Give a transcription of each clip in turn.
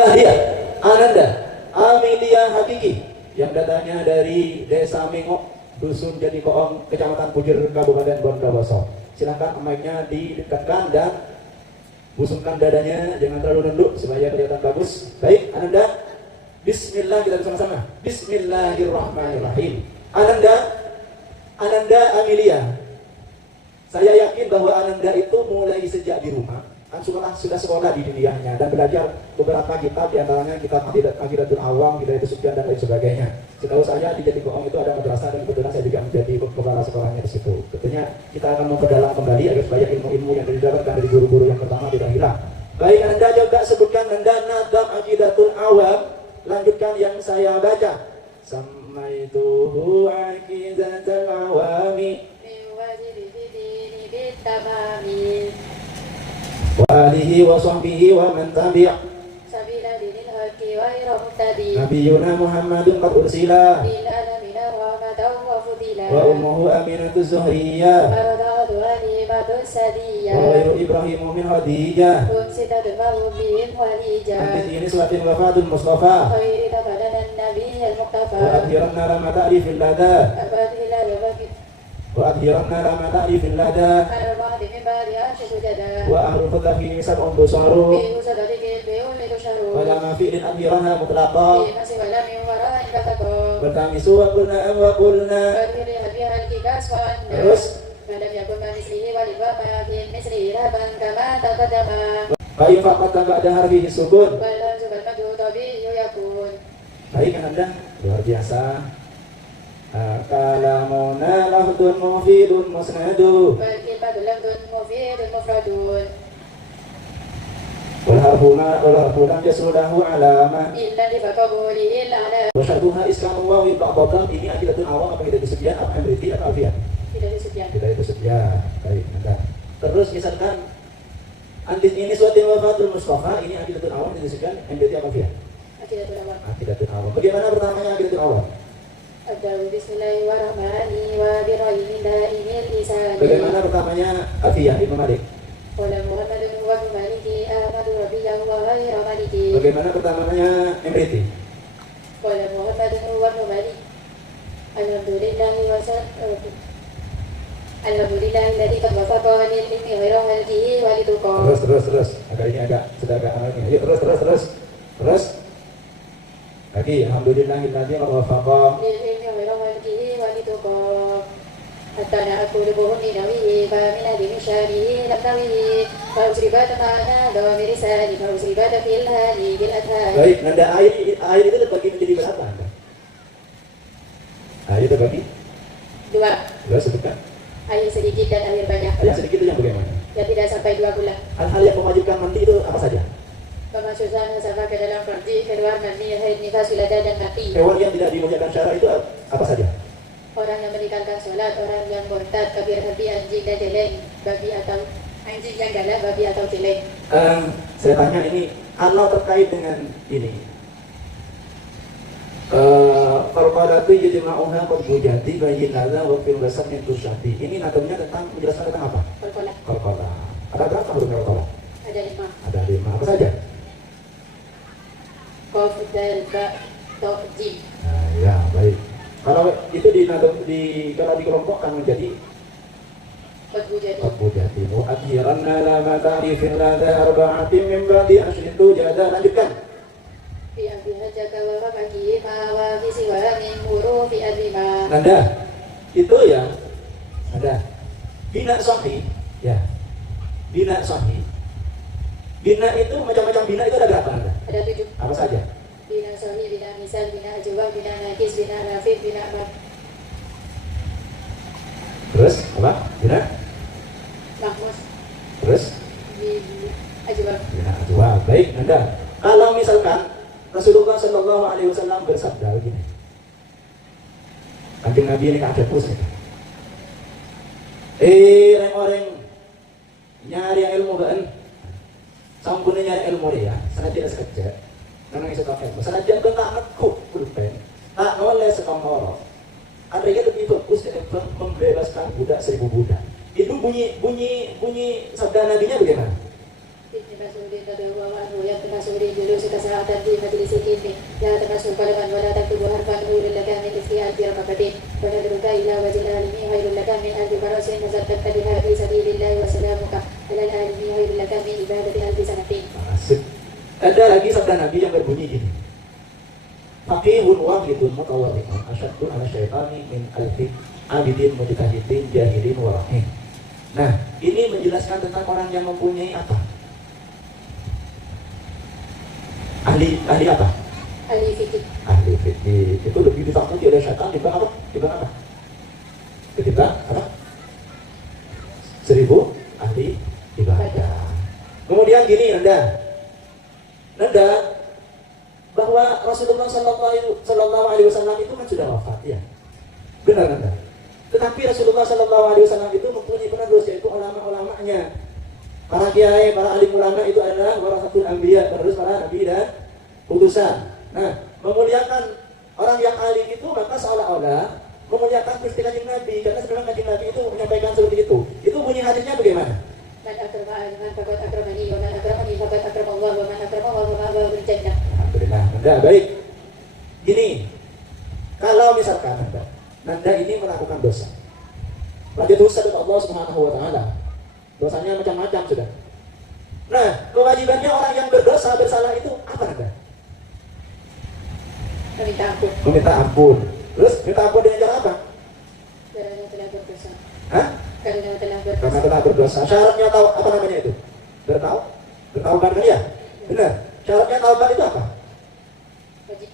Inilah dia Ananda Amelia Hakiki yang datangnya dari Desa Mengok, Dusun Jadi Koong, Kecamatan Pujir, Kabupaten Bondowoso. Silakan mic-nya didekatkan dan busungkan dadanya, jangan terlalu nunduk supaya kelihatan bagus. Baik, Ananda, bismillah, kita bersama-sama. Bismillahirrahmanirrahim. Ananda Amelia. Saya yakin bahwa Ananda itu mulai sejak di rumah kan sudah sekolah di dunianya dan belajar beberapa kitab, diantaranya kitab Aqidatul Awam, Hidayah Sufyan dan lain sebagainya. Setahu saya di Jatigoong itu ada madrasah dan kebetulan saya juga menjadi kepala sekolahnya di situ. Tentunya kita akan memperdalam kembali agar supaya ilmu-ilmu yang didapatkan dari guru-guru yang pertama tidak hilang. Baik, Anda coba sebutkan Anda nadam Aqidatul Awam. Lanjutkan yang saya baca. Samaituhu Aqidatul Awami wa alihi wa sahbihi wa man tabi' sabila dinil haqqi wa ghayra muttabi nabiyuna Muhammadun qad ursila bil alamina rahmatan wa fudila wa ummuhu Aminatu Zuhriyah baradatu halimatu sadiyah wa ghayru Ibrahimu min Khadijah unsitatu mahubihim walijah anti ini suatin wafatul Mustafa khairi tabadanan nabi al-muqtafa wa akhiranna lama ta'rifil lada وأظهرنا لما تعرف اللدى وأهل الفتح في سبع بصار ولما فعل أظهرها مطلقا والتمسوا وقلنا وقلنا terus baik fakat ba'da harfi sukun. Baik Anda, luar biasa. Kalamuna lafdun mufidun musnadu walharfuna jasulahu alama wa syartuha islamu wawi ba'dadam. Ini Aqidatul Awam apa tidak disediakan apa MBT atau Alfian? Tidak disediakan. Baik, Anda. Terus misalkan antis ini suatin wafatul Mustafa, ini Aqidatul Awam tidak disediakan MBT atau Alfian? Aqidatul Awam. Bagaimana pertamanya Aqidatul Awam? Bismillahirrahmanirrahim wa birayyin da'imil lisan. Bagaimana pertamanya Alfiyah Ibnu Malik? Qala Muhammadun wa maliki ahmadu rabbiyahu wa ghayra maliki. Bagaimana pertamanya Imriti? Qala Muhammadun wa malik alhamdulillahi wa salatu alhamdulillahilladzi qad wafaqa lil ilmi ghayra halqihi wa lituqa. Terus agak ini sudah agak anaknya. Yuk terus lagi alhamdulillahilladzi qad wafaqa lil ilmi ghayra halqihi wa lituqa. Hatta na'kulu buhuni nawihi fa min adimi syarihi lam tawihi fa usribat ma'ana dawami risali fa usribat fil hadi bil adhari. Baik, Nanda, air itu terbagi menjadi berapa Anda? Air terbagi? Dua sebutkan. Air sedikit dan air banyak. Air sedikit itu yang bagaimana? Yang tidak sampai 2 bulan. Hal-hal yang memajukan mandi itu apa saja? Pemasukkan sama ke dalam farji, keluar mani, haid, nifas, wiladah dan mati. Hewan yang tidak dimuliakan syara itu apa saja? Orang yang meninggalkan sholat, orang yang murtad, kafir hati, anjing dan celeng, babi atau anjing yang galak, babi atau celeng. Saya tanya ini, kalau terkait dengan ini, Qalqalatu yajma'uha qad bujati bayin hadza wa fil basar min tusyati. Ini nadamnya menjelaskan tentang apa? Qalqalah. Ada berapa huruf qalqalah? Ada 5. Apa saja? Qaf, dal, ba, ta, jim. Nah, ya, baik. Kalau itu kalau dikelompokkan menjadi Qadbujati mu'adhiranna lama ta'rifin ladha arba'atin min ba'di ashrin tujada. Lanjutkan. Fi abiha jaka wa rabaki ma'awa fi siwa min hurufi azima. Nanda, itu ya ada bina sahih ya. Bina sahih. Bina itu macam-macam bina itu ada berapa Anda? Ada 7. Apa saja? Bina sahih, bina misal, bina ajwa, bina nakis, bina rafid, bina mat. Terus apa? Bina? Mahmus. Terus? Bina ajwa. Bina ajwa. Baik, Anda. Kalau misalkan Rasulullah Shallallahu Alaihi Wasallam bersabda begini, Kanjeng Nabi ini ada terus. Orang-orang nyari ilmu kan? Sampunnya nyari ilmu ya, sangat tidak sekejap. Karena itu tak ilmu, sangat dia tak ngekuk pulpen, tak oleh sekamor. Artinya lebih bagus membebaskan budak 1000 budak. Itu bunyi sabda nabinya bagaimana? Ibn Mas'udin radhiyallahu anhu yang termasudin julus kesehatan di majlis ilmi la termasuk qalaman wala taktubu harfan ulul laka min ikhtiar fi raqabatin wa nadruka ila wajil alimi khairul laka min alfi farasin nazarta biha fi sabilillah wa salamuka ala alimi khairul laka min ibadati alfi sanatin. Ada lagi sabda Nabi yang berbunyi gini, faqihun wahidun mutawarriqun asyaddu ala syaitani min alfi abidin mujtahidin jahilin warahim. Nah, ini menjelaskan tentang orang yang mempunyai apa? Ahli apa? Ahli fikih. Ahli fikih itu lebih ditakuti oleh syaitan dibanding apa? Dibanding apa? Ketimbang apa? 1000 ahli ibadah. Kemudian gini Nanda bahwa Rasulullah Sallallahu Alaihi Wasallam itu kan sudah wafat ya, benar Nanda. Tetapi Rasulullah Sallallahu Alaihi Wasallam itu mempunyai penerus, yaitu ulama-ulamanya. Para kiai, para alim ulama itu adalah warasatul anbiya, penerus para nabi dan utusan. Nah, memuliakan orang yang alim itu maka seolah-olah memuliakan peristiwa kanjeng Nabi, karena sebenarnya kanjeng Nabi itu menyampaikan seperti itu. Itu bunyi hadisnya bagaimana? Man akrama aliman faqad akramani wa man akramani faqad akrama Allah wa man akrama Allah faqad akrama jannah. Alhamdulillah. Nanda, baik. Gini, kalau misalkan Nanda ini melakukan dosa, berarti dosa dari Allah Subhanahu wa taala. Dosanya macam-macam sudah. Nah, kewajibannya orang yang berdosa, bersalah itu apa Nanda? Meminta ampun. Meminta ampun. Terus minta ampun dengan cara apa? Karena telah berdosa. Hah? Karena telah berdosa. Karena telah berdosa. Syaratnya tahu apa namanya itu? Bertaubat kan ya? Benar. Syaratnya taubat itu apa? Wajib.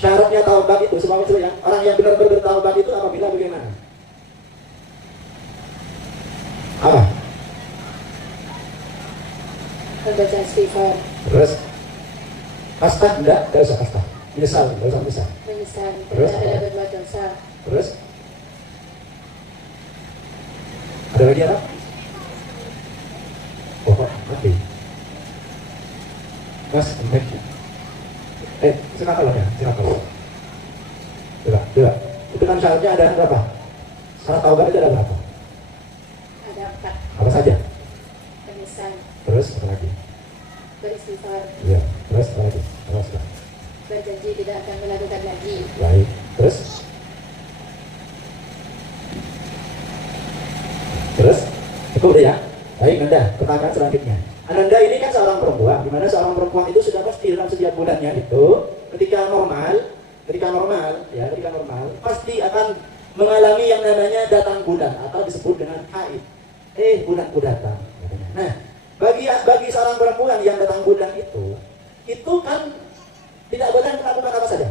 Syaratnya taubat itu semua itu yang orang yang benar-benar bertaubat itu apabila bagaimana? Apa? Membaca istighfar. Terus kasta enggak usah kasta. Menyesal. Menyesal Terus karena telah berbuat dosa. Terus ada lagi apa? Oh, mati. Mas, silakan lah ya, silakan. Coba. Itu kan syaratnya ada berapa? Syarat taubat itu ada berapa? Ada 4. Apa saja? Menyesal. Terus apa lagi? Beristighfar. Iya. Terus apa lagi? Terus. Berjanji tidak akan melakukan lagi. Baik. Terus? Cukup udah ya? Baik, Nanda. Pertanyaan selanjutnya. Ananda ini kan seorang perempuan, di mana seorang perempuan itu sudah pasti dalam setiap bulannya itu ketika normal pasti akan mengalami yang namanya datang bulan atau disebut dengan haid. Bulanku datang. Nah, bagi seorang perempuan yang datang bulan itu kan tidak boleh melakukan apa saja.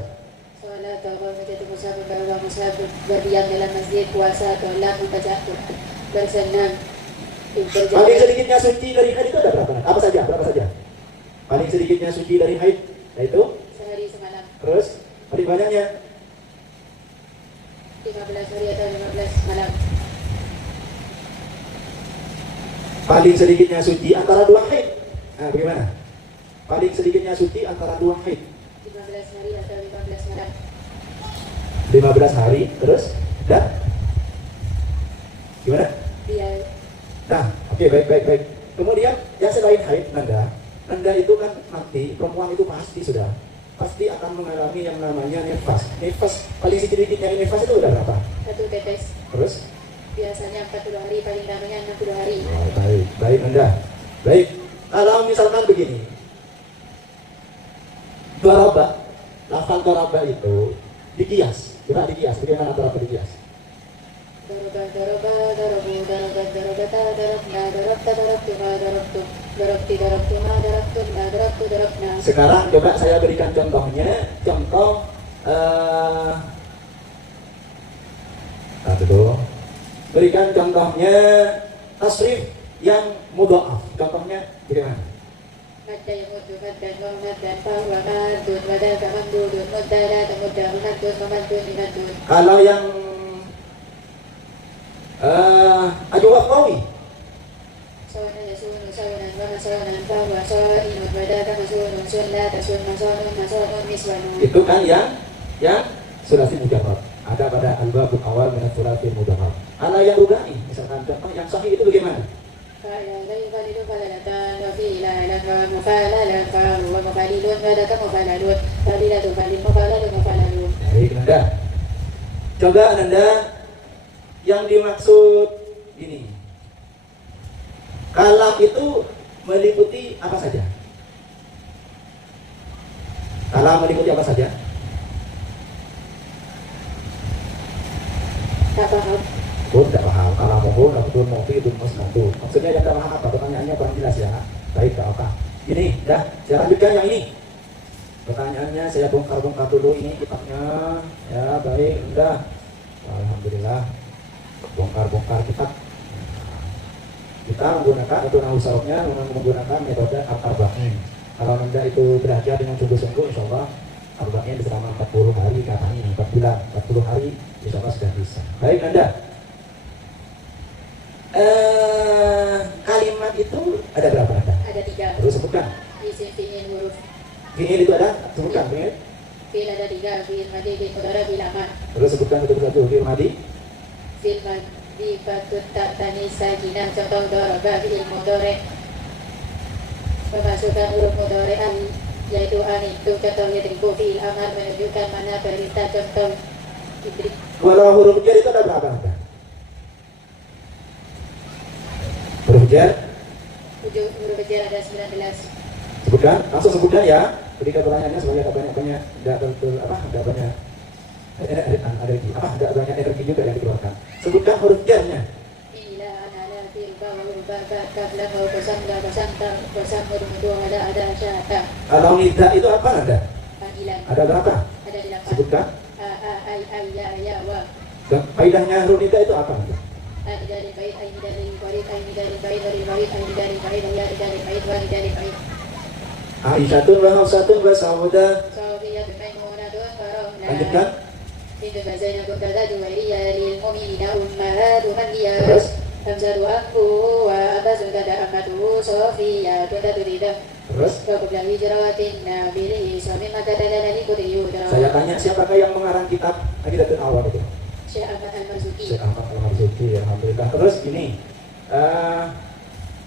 Salat atau menjadi musafir, kalau musafir berdiam dalam masjid, puasa, tolak, membaca Al-Quran, bersenam. Paling sedikitnya suci dari haid itu ada berapa? Berapa saja? Paling sedikitnya suci dari haid, yaitu sehari semalam. Terus paling banyaknya 15 hari atau 15 malam. Paling sedikitnya suci antara 2 haid. Nah, bagaimana? Paling sedikitnya suci antara 2 haid. 15 hari atau 15 malam. 15 hari, terus dan gimana? Dia Nah, oke, baik. Kemudian yang selain haid, Nanda itu kan nanti perempuan itu pasti akan mengalami yang namanya nifas. Nifas paling sedikitnya nifas itu udah berapa? 1 tetes. Terus? Biasanya 40 hari, paling lamanya 60 hari. Oh, baik Nanda. Baik. Kalau misalkan begini, daraba, lafal daraba itu dikias. Coba dikias. Bagaimana daraba dikias? Sekarang coba saya berikan contohnya. Berikan contohnya tasrif yang mudha'af. Contohnya bagaimana? Madda yamuddu maddan wa maddan fahuwa maddun wa dzaka mamdudun mudda la tamudda maddun wa maddun limaddun. Kalau yang ajwa qawi sawana yasunu sawanan wa masawanan fahuwa sa'inun wa dzaka masunun sunna tasun masunun masunun miswanun. itu kan yang sulasi mujarrad ada pada al-babul awal min sulasi mujarrad. Kalau yang rubai misalkan contoh yang sahih itu bagaimana? فإذا لا يفعل فلنة وفي لا ومفعلة ومفعلون وذاك مفعلون فعلة فعل مفعلون. Baik, Nanda. Coba Nanda yang dimaksud ini. Kalam itu meliputi apa saja? Kalam meliputi apa saja? Tak paham. Tidak paham. Kalam mohon, betul mofi itu musnadu. Maksudnya yang tidak paham apa? Pertanyaannya kurang jelas ya. Baik, tak apa. Ini, dah. Saya lanjutkan yang ini. Pertanyaannya saya bongkar-bongkar dulu ini kitabnya. Ya, baik, udah. Alhamdulillah. Bongkar-bongkar kitab. Kita menggunakan untuk nahu sarofnya menggunakan metode arba'in. Kalau Anda itu belajar dengan sungguh-sungguh, insya Allah arba'in selama 40 hari katanya 4 bulan, 40 hari insya Allah sudah bisa. Baik Anda. Kalimat itu ada berapa Anda? Ada 3. Terus sebutkan. Isim fi'il huruf. Fi'il itu ada? Sebutkan fi'il. Fi'il ada 3, fi'il madi, fi'il mudhari, fi'il amar. Terus sebutkan satu-satu. Fi'il madi. Fi'il madi fatut tak tanis sakinah contoh daraba fi'il mudhari. Memasukkan huruf mudhari an yaitu an itu contoh yadribu fi'il amar menunjukkan mana perintah contoh ibrik. Kalau huruf jar itu ada berapa Anda? Huruf jar? Huruf jar ada 19. Sebutkan, langsung sebutkan ya. Ketika pertanyaannya sebagai ada banyak tidak betul apa, tidak banyak energi, apa, tidak banyak energi juga yang dikeluarkan. Sebutkan huruf jarnya. Ila ana fil bawa baka kabla mau kosam la kosam ta kosam mudu ada syata. Kalau nida itu apa Anda? Panggilan. Ada berapa? Ada 8. Sebutkan. Ai ya wa. Dan faedahnya huruf nida itu apa Anda? Ai dari bait ai dari bait ai dari bait dari bait ai dari bait ya dari bait wa dari bait. Aisyatun wa Hafsatun wa Saudah. Sawiyah Maimunatun wa Rahna. Lanjutkan. Itu bahasanya berkata Juwairiyah lil mu'minina ummahatu man dia. Terus. Hamzatu aku wa abasun kada amatu Sofiyah tunda tidak. Terus. Qabla hijratin nabili suami maka dan ikuti hijrah. Saya tanya siapakah yang mengarang kitab Aqidatul Awam itu? Syekh Ahmad Al-Marzuki. Syekh Ahmad Al-Marzuki, alhamdulillah. Terus ini.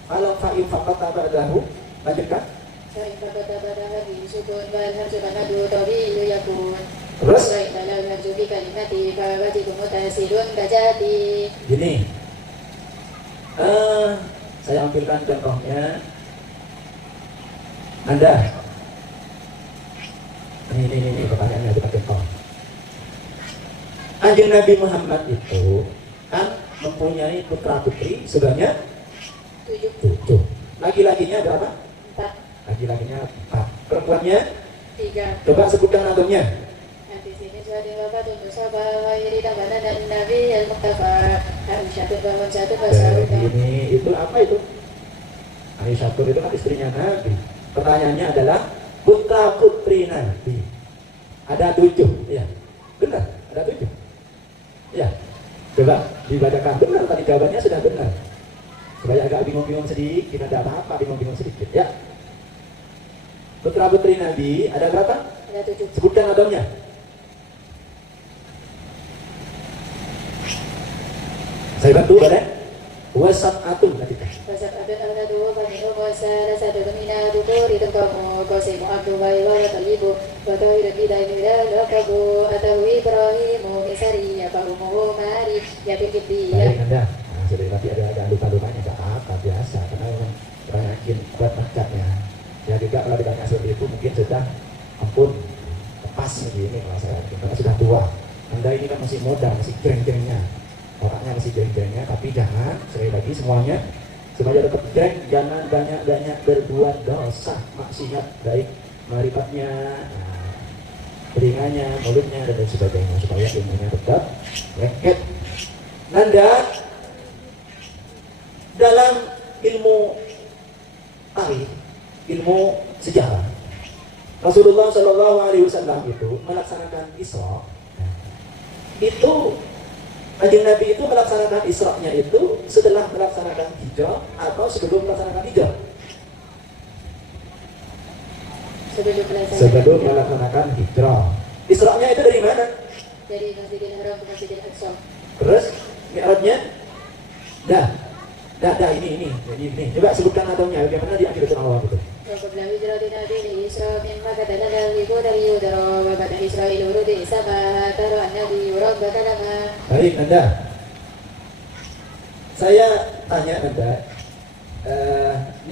Kalau fa'il faqat ba'dahu, lanjutkan. Fa'in faqat ba'dahu sukun wal hamzu madu tabi'u yakun. Terus. Dalam harjubi kalimati fawajibu mutasilun kajati. Gini. Saya ambilkan contohnya. Anda. Ini pertanyaannya kita contoh. Kanjeng Nabi Muhammad itu kan mempunyai putra putri sebanyak 7. Laki-lakinya berapa? 4. Laki-lakinya 4. Perempuannya 3. coba sebutkan antumnya. Nanti sini sudah bapak tunduk sabar wairi tambana dan Nabi al-Muqtafa Aisyatun wa Hamzatun wa Saudah. Ini itu apa itu? Aisyatun itu kan istrinya Nabi. Pertanyaannya adalah putra putri Nabi. Ada 7, ya. Benar, ada 7. Ya. Coba dibacakan benar tadi jawabannya sudah benar. Supaya agak bingung-bingung sedikit, kita tidak apa-apa bingung-bingung sedikit, ya. Putra putri Nabi ada berapa? Ada 7. Sebutkan adanya. Saya bantu boleh? Wasat'atun nanti. Wasat'atun al-nadu fanihu wasalasatu mina dukuri tengkamu qasimu abdu wa talibu wa tahiru bidai mira lakabu atahu Ibrahimu misari ya umuhu mari ya bikiti ya. Baik Anda. Nah, sudah tapi ada lupa-lupanya tak apa biasa karena memang yakin kuat bacanya. Ya juga kalau ditanya seperti itu mungkin sudah ampun lepas begini kalau saya karena sudah tua. Anda ini kan masih muda, masih geng-gengnya. Orangnya masih geng-gengnya, tapi jangan sekali lagi semuanya supaya tetap geng, jangan banyak-banyak berbuat dosa, maksiat baik maripatnya, telinganya, mulutnya dan lain sebagainya supaya ilmunya tetap lengket. Nanda dalam ilmu tarikh, ilmu sejarah, Rasulullah Shallallahu Alaihi Wasallam itu melaksanakan Isra. Itu Kanjeng Nabi itu melaksanakan Isra-nya itu setelah melaksanakan hijrah atau sebelum melaksanakan hijrah? Sebelum melaksanakan hijrah. Isra-nya itu dari mana? Dari Masjidil Haram ke Masjidil Aqsa. Terus Mi'rajnya? Dah. Dah ini. Coba sebutkan nadanya bagaimana di akhiratul awam itu. وقبل هجرتنا دين إسراء من مكة لنا الهبود ليدرى وبعد إسرائيل ورد سما ترى النبي ربك لما. Baik, Anda. Saya tanya Anda,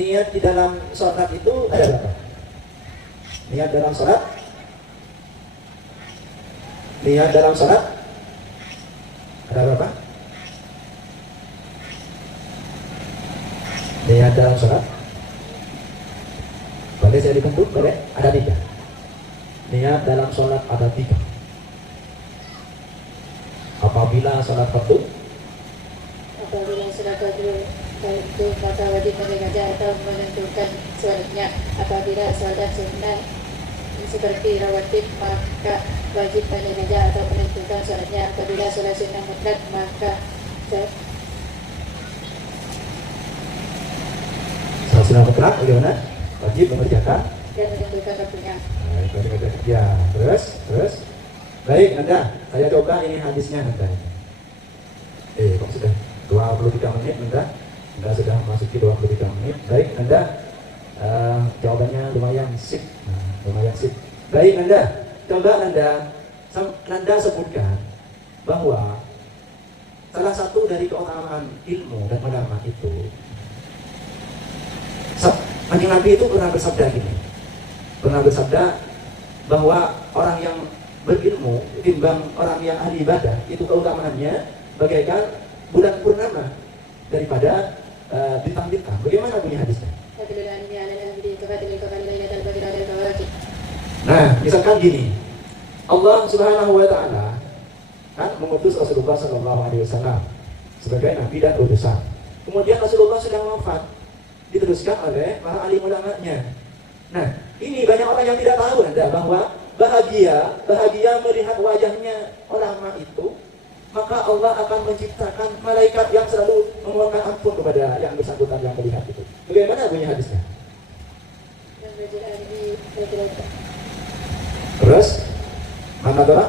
niat di dalam sholat itu ada berapa? Niat dalam sholat? Niat dalam sholat? Ada berapa? Niat dalam sholat? Boleh saya dibentuk? Boleh? Ada 3. Niat dalam sholat ada 3. Apabila sholat fardu, Apabila sudah itu maka wajib menjaga atau menentukan sholatnya. Apabila sholat sunnah seperti rawatib maka wajib menjaga atau menentukan sholatnya. Apabila sholat sunnah mutlak maka sholat sunnah mutlak bagaimana? Wajib mengerjakan dan menentukan waktunya. Ya, terus. Baik, Anda, saya coba ini hadisnya Anda. Kok sudah 23 menit Anda sudah masuki 23 menit. Baik, Anda jawabannya lumayan sip. Baik, Anda, coba Anda sebutkan bahwa salah satu dari keutamaan ilmu dan ulama itu, Kanjeng Nabi itu pernah bersabda bahwa orang yang berilmu timbang orang yang ahli ibadah itu keutamaannya bagaikan bulan purnama daripada bintang-bintang. Bagaimana bunyi hadisnya? Nah, misalkan gini, Allah Subhanahu wa taala kan mengutus Rasulullah sallallahu alaihi wasallam sebagai nabi dan utusan. Kemudian Rasulullah sudah wafat, diteruskan oleh para alim ulamanya. Nah, ini banyak orang yang tidak tahu Anda bahwa bahagia melihat wajahnya ulama itu, maka Allah akan menciptakan malaikat yang selalu memohonkan ampun kepada yang bersangkutan yang melihat itu. Bagaimana bunyi hadisnya? Terus mana doa?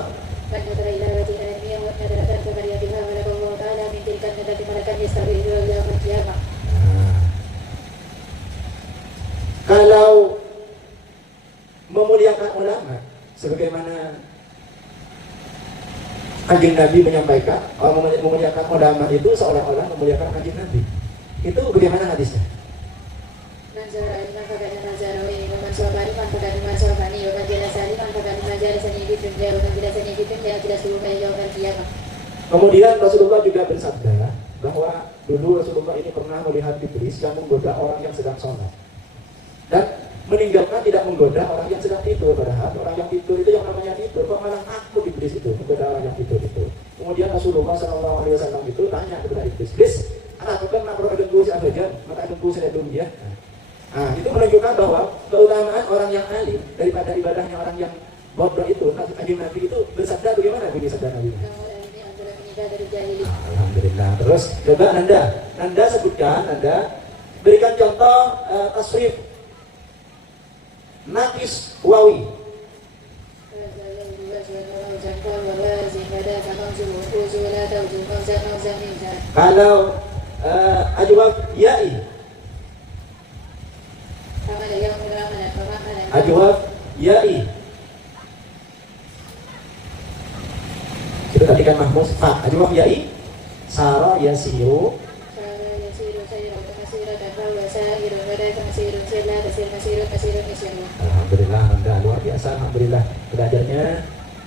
Kalau memuliakan ulama sebagaimana Kanjeng Nabi menyampaikan, memuliakan ulama itu seolah-olah memuliakan Kanjeng Nabi. Itu bagaimana hadisnya? Kemudian Rasulullah juga bersabda bahwa dulu Rasulullah ini pernah melihat iblis yang menggoda orang yang sedang sholat dan meninggalkan tidak menggoda orang yang sedang tidur. Padahal orang yang tidur itu yang namanya tidur, kok malah takut iblis itu menggoda orang yang tidur itu. Kemudian Rasulullah SAW itu tanya kepada iblis, anak bukan nak berkedengku si abajan, maka kedengku saya dunia. Nah, itu menunjukkan bahwa keutamaan orang yang alim daripada ibadahnya orang yang bodoh itu. Kanjeng Nabi itu bersabda bagaimana bunyi sabda Nabi? Alhamdulillah. Terus coba Anda sebutkan, Anda berikan contoh tasrif naqis wawi. Kalau ajwaf ya'i, ajwaf ya'i itu tadi kan mahmus fa, ajwaf ya'i sara yasiru. Alhamdulillah Anda luar biasa. Alhamdulillah belajarnya.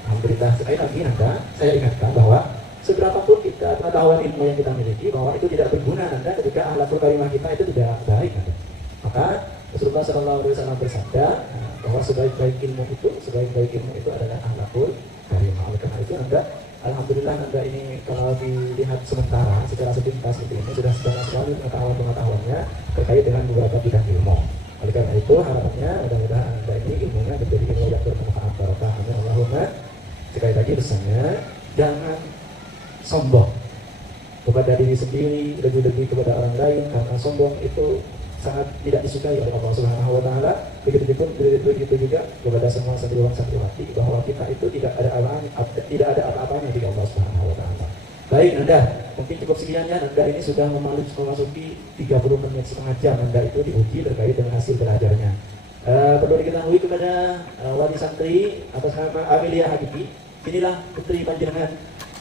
Alhamdulillah. Sekali lagi Anda, saya ingatkan bahwa seberapapun kita pengetahuan ilmu yang kita miliki, bahwa itu tidak berguna Anda ketika akhlakul karimah kita itu tidak baik Anda. Maka Rasulullah SAW bersabda bahwa sebaik-baik ilmu itu adalah akhlakul karimah. Oleh karena itu Anda, alhamdulillah Anda ini kalau dilihat sementara secara sepintas seperti ini sudah banyak sekali pengetahuannya terkait dengan beberapa bidang ilmu. Oleh karena itu harapannya mudah-mudahan Anda ini ilmunya menjadi ilmu yang bermanfaat. Barokah. Amin Allahumma. Sekali lagi pesannya, jangan sombong kepada diri sendiri, lebih-lebih kepada orang lain, karena sombong itu sangat tidak disukai oleh Allah Subhanahu wa taala. Begitu juga kepada semua santriwan-santriwati bahwa kita itu tidak ada apa-apanya di Allah Subhanahu wa taala. Baik Anda, mungkin cukup sekiannya. Anda ini sudah memasuki 30 menit setengah jam Anda itu diuji terkait dengan hasil belajarnya. Perlu diketahui kepada wali santri atas nama Amelia Habibi, inilah putri panjenengan.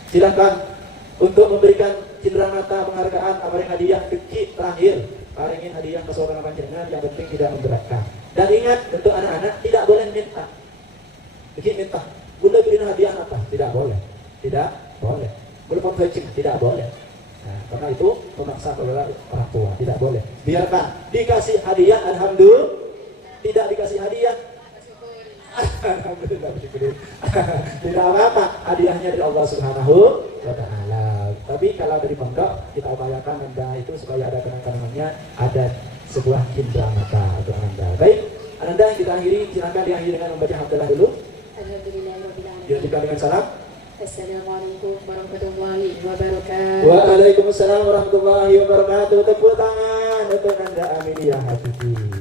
Silakan untuk memberikan cindera mata penghargaan paring hadiah kecil terakhir. Paringin hadiah ke seorang panjenengan, yang penting tidak memberatkan. Dan ingat, untuk anak-anak tidak boleh minta. Bikin minta, bunda beliin hadiah apa? Tidak boleh. Tidak boleh. Boleh potong, tidak boleh. Nah, karena itu memaksa kepada orang tua, tidak boleh. Biarkan dikasih hadiah, alhamdulillah. Tidak dikasih hadiah, alhamdulillah, tidak apa-apa, hadiahnya dari Allah Subhanahu wa Ta'ala. Tapi kalau dari pondok, kita upayakan Anda itu supaya ada kenang-kenangannya, ada sebuah cindera mata untuk Anda. Baik, Anda kita akhiri, silakan diakhiri dengan membaca hamdalah dulu. Dilanjutkan dengan salam. Assalamualaikum warahmatullahi wabarakatuh. Waalaikumsalam warahmatullahi wabarakatuh. Tepuk tangan untuk Anda Amelia Habibi.